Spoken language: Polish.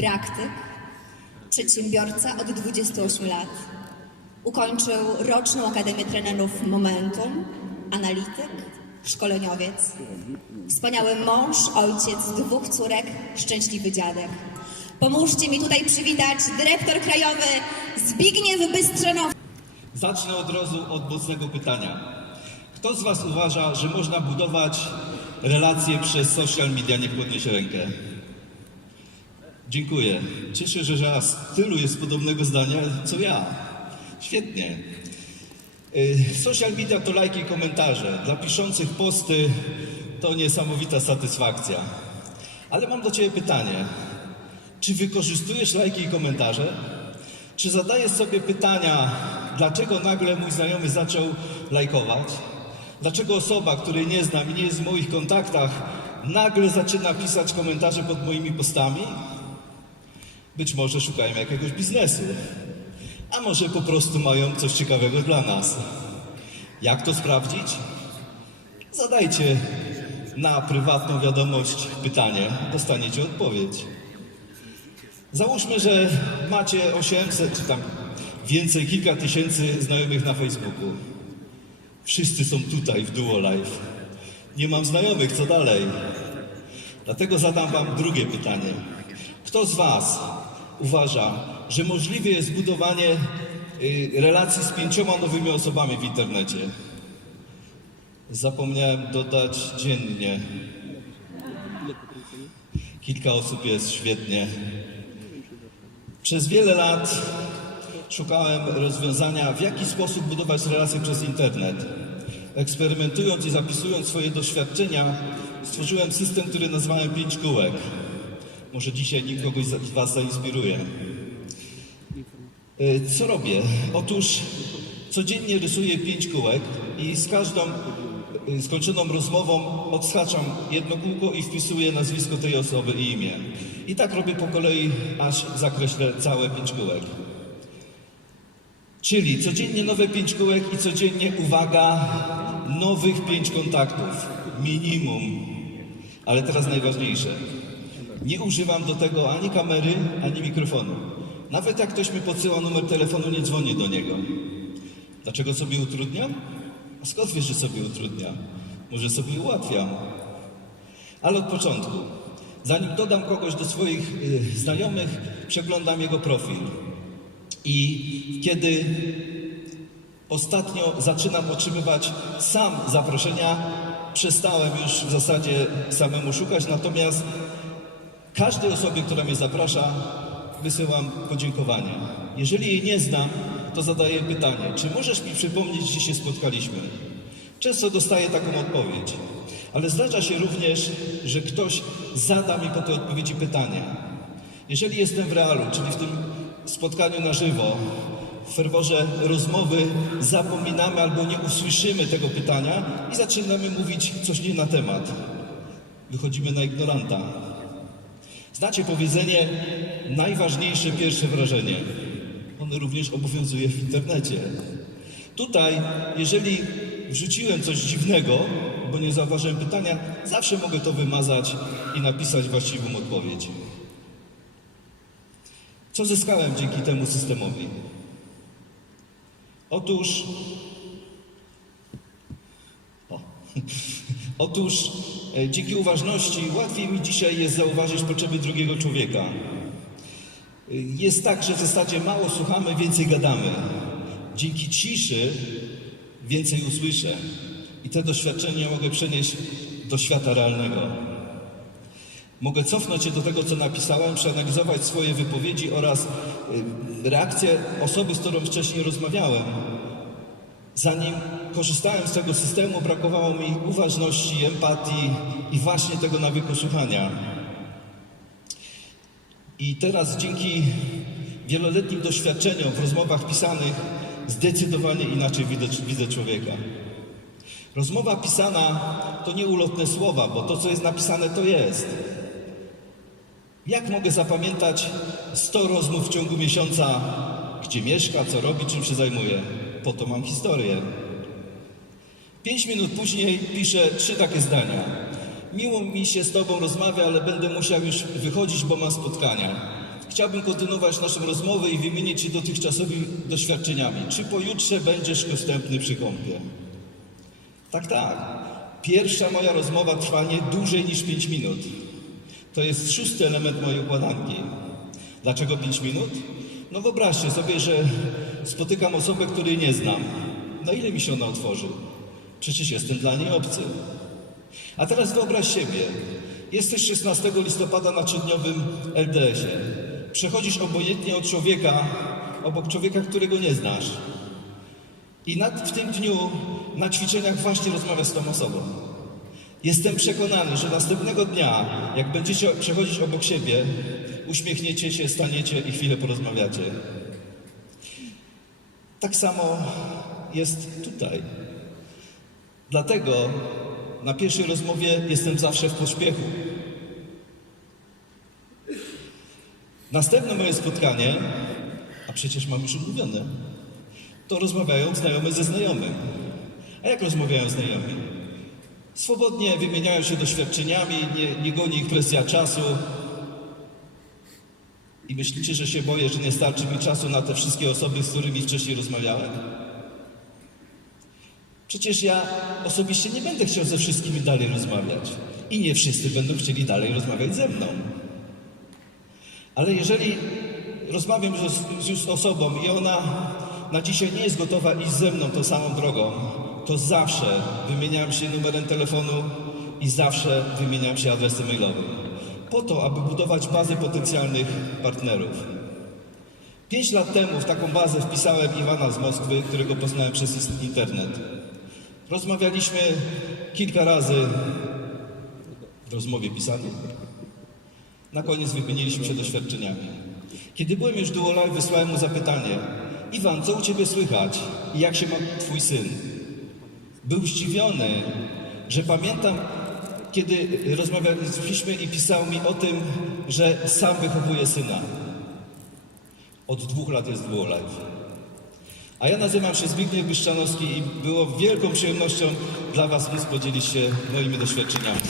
praktyk, przedsiębiorca od 28 lat. Ukończył roczną Akademię Trenerów Momentum, analityk, szkoleniowiec. Wspaniały mąż, ojciec dwóch córek, szczęśliwy dziadek. Pomóżcie mi tutaj przywitać dyrektor krajowy Zbigniew Bystrzenow. Zacznę od razu od mocnego pytania. Kto z Was uważa, że można budować relacje przez social media? Niech podniesie rękę. Dziękuję. Cieszę się, że aż tylu jest podobnego zdania, co ja. Świetnie. Y, Social media to lajki i komentarze. Dla piszących posty to niesamowita satysfakcja. Ale mam do Ciebie pytanie. Czy wykorzystujesz lajki i komentarze? Czy zadajesz sobie pytania, dlaczego nagle mój znajomy zaczął lajkować? Dlaczego osoba, której nie znam i nie jest w moich kontaktach, nagle zaczyna pisać komentarze pod moimi postami? Być może szukają jakiegoś biznesu, a może po prostu mają coś ciekawego dla nas. Jak to sprawdzić? Zadajcie na prywatną wiadomość pytanie, dostaniecie odpowiedź. Załóżmy, że macie 800 czy tam więcej, kilka tysięcy znajomych na Facebooku. Wszyscy są tutaj w Duo Live. Nie mam znajomych, co dalej? Dlatego zadam Wam drugie pytanie. Kto z Was uważa, że możliwe jest budowanie y, relacji z pięcioma nowymi osobami w internecie? Zapomniałem dodać dziennie. Kilka osób jest świetnie. Przez wiele lat szukałem rozwiązania, w jaki sposób budować relacje przez internet. Eksperymentując i zapisując swoje doświadczenia, stworzyłem system, który nazwałem pięć kółek. Może dzisiaj nim kogoś z Was zainspiruje. Y, Co robię? Otóż codziennie rysuję pięć kółek i z każdą y, skończoną rozmową odhaczam jedno kółko i wpisuję nazwisko tej osoby i imię. I tak robię po kolei, aż zakreślę całe pięć kółek. Czyli codziennie nowe pięć kółek i codziennie, uwaga, nowych pięć kontaktów. Minimum. Ale teraz najważniejsze. Nie używam do tego ani kamery, ani mikrofonu. Nawet jak ktoś mi podsyła numer telefonu, nie dzwonię do niego. Dlaczego sobie utrudniam? A skąd wiesz, że sobie utrudniam? Może sobie ułatwiam. Ale od początku. Zanim dodam kogoś do swoich y, znajomych, przeglądam jego profil. I kiedy ostatnio zaczynam otrzymywać sam zaproszenia, przestałem już w zasadzie samemu szukać, natomiast każdej osobie, która mnie zaprasza, wysyłam podziękowania. Jeżeli jej nie znam, to zadaję pytanie, czy możesz mi przypomnieć, gdzie się spotkaliśmy? Często dostaję taką odpowiedź, ale zdarza się również, że ktoś zada mi po tej odpowiedzi pytanie. Jeżeli jestem w realu, czyli w tym spotkaniu na żywo, w ferworze rozmowy zapominamy albo nie usłyszymy tego pytania i zaczynamy mówić coś nie na temat. Wychodzimy na ignoranta. Znacie powiedzenie najważniejsze pierwsze wrażenie. Ono również obowiązuje w internecie. Tutaj, jeżeli wrzuciłem coś dziwnego, bo nie zauważyłem pytania, zawsze mogę to wymazać i napisać właściwą odpowiedź. Co zyskałem dzięki temu systemowi? Otóż. O. Otóż dzięki uważności łatwiej mi dzisiaj jest zauważyć potrzeby drugiego człowieka. E, Jest tak, że w zasadzie mało słuchamy, więcej gadamy. Dzięki ciszy więcej usłyszę. I te doświadczenia mogę przenieść do świata realnego. Mogę cofnąć się do tego, co napisałem, przeanalizować swoje wypowiedzi oraz y, reakcję osoby, z którą wcześniej rozmawiałem. Zanim korzystałem z tego systemu, brakowało mi uważności, empatii i właśnie tego nawyku słuchania. I teraz dzięki wieloletnim doświadczeniom w rozmowach pisanych zdecydowanie inaczej widzę, widzę człowieka. Rozmowa pisana to nie ulotne słowa, bo to, co jest napisane, to jest. Jak mogę zapamiętać 100 rozmów w ciągu miesiąca, gdzie mieszka, co robi, czym się zajmuje? Po to mam historię. Pięć minut później piszę trzy takie zdania. Miło mi się z Tobą rozmawia, ale będę musiał już wychodzić, bo mam spotkania. chciałbym kontynuować naszą rozmowę i wymienić się dotychczasowymi doświadczeniami. Czy pojutrze będziesz dostępny przy kąpie? Tak, tak. Pierwsza moja rozmowa trwa nie dłużej niż 5 minut. To jest szósty element mojej układanki. Dlaczego 5 minut? No wyobraźcie sobie, że spotykam osobę, której nie znam. No ile mi się ona otworzy? Przecież jestem dla niej obcy. A teraz wyobraź siebie. Jesteś 16 listopada na trzydniowym LDS-ie. Przechodzisz obojętnie od człowieka, obok człowieka, którego nie znasz. I nad, w tym dniu na ćwiczeniach właśnie rozmawiasz z tą osobą. Jestem przekonany, że następnego dnia, jak będziecie przechodzić obok siebie, uśmiechniecie się, staniecie i chwilę porozmawiacie. Tak samo jest tutaj. Dlatego na pierwszej rozmowie jestem zawsze w pośpiechu. Następne moje spotkanie, a przecież mam już umówione, to rozmawiają znajomy ze znajomym. A jak rozmawiają znajomi? Swobodnie wymieniają się doświadczeniami, nie, nie goni ich presja czasu. I myślicie, że się boję, że nie starczy mi czasu na te wszystkie osoby, z którymi wcześniej rozmawiałem? Przecież ja osobiście nie będę chciał ze wszystkimi dalej rozmawiać. I nie wszyscy będą chcieli dalej rozmawiać ze mną. Ale jeżeli rozmawiam z, z osobą i ona na dzisiaj nie jest gotowa iść ze mną tą samą drogą, to zawsze wymieniam się numerem telefonu i zawsze wymieniam się adresem mailowym. Po to, aby budować bazę potencjalnych partnerów. Pięć lat temu w taką bazę wpisałem Iwana z Moskwy, którego poznałem przez internet. Rozmawialiśmy kilka razy w rozmowie pisanej. Na koniec wymieniliśmy się doświadczeniami. Kiedy byłem już duo live, wysłałem mu zapytanie. Iwan, co u ciebie słychać? I jak się ma twój syn? Był zdziwiony, że pamiętam, kiedy rozmawialiśmy i pisał mi o tym, że sam wychowuje syna. Od dwóch lat jest duo live. A ja nazywam się Zbigniew Byszczanowski i było wielką przyjemnością dla Was móc podzielić się moimi doświadczeniami.